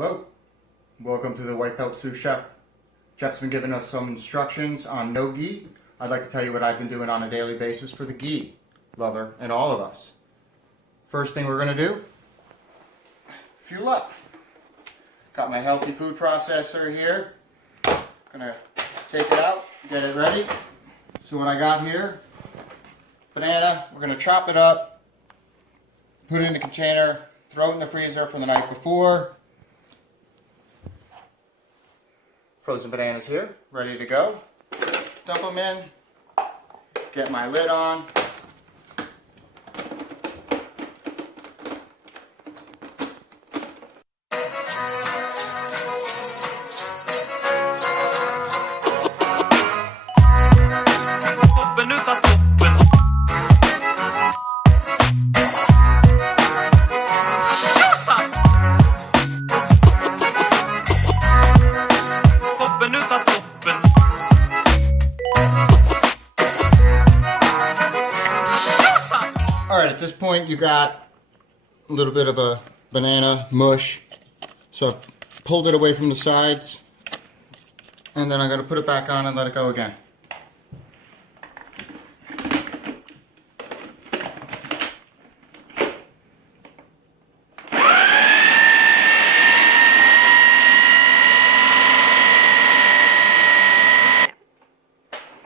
Hello, welcome to the White Belt Sous Chef. Jeff's been giving us some instructions on no ghee. I'd like to tell you what I've been doing on a daily basis for the ghee lover and all of us. First thing we're going to do, fuel up. Got my healthy food processor here. Gonna take it out, get it ready. So what I got here, banana, we're going to chop it up, put it in the container, throw it in the freezer for the night before. Frozen bananas here, ready to go. Dump them in, get my lid on. Alright, at this point you got a little bit of a banana mush. So I've pulled it away from the sides. And then I'm going to put it back on and let it go again.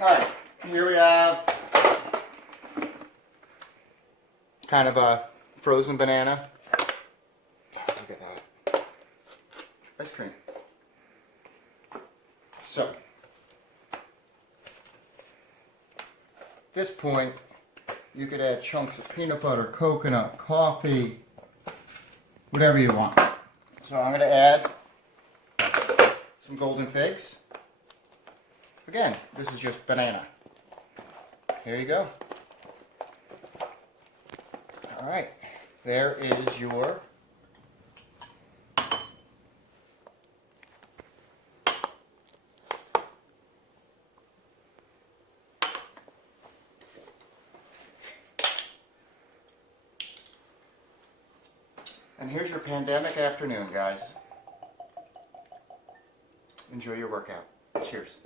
Alright, here we have kind of a frozen banana. Oh, look at that. Ice cream. So, at this point, you could add chunks of peanut butter, coconut, coffee, whatever you want. So I'm going to add some golden figs. Again, this is just banana. Here you go. Alright, there is your and here's your pandemic afternoon, guys. Enjoy your workout. Cheers.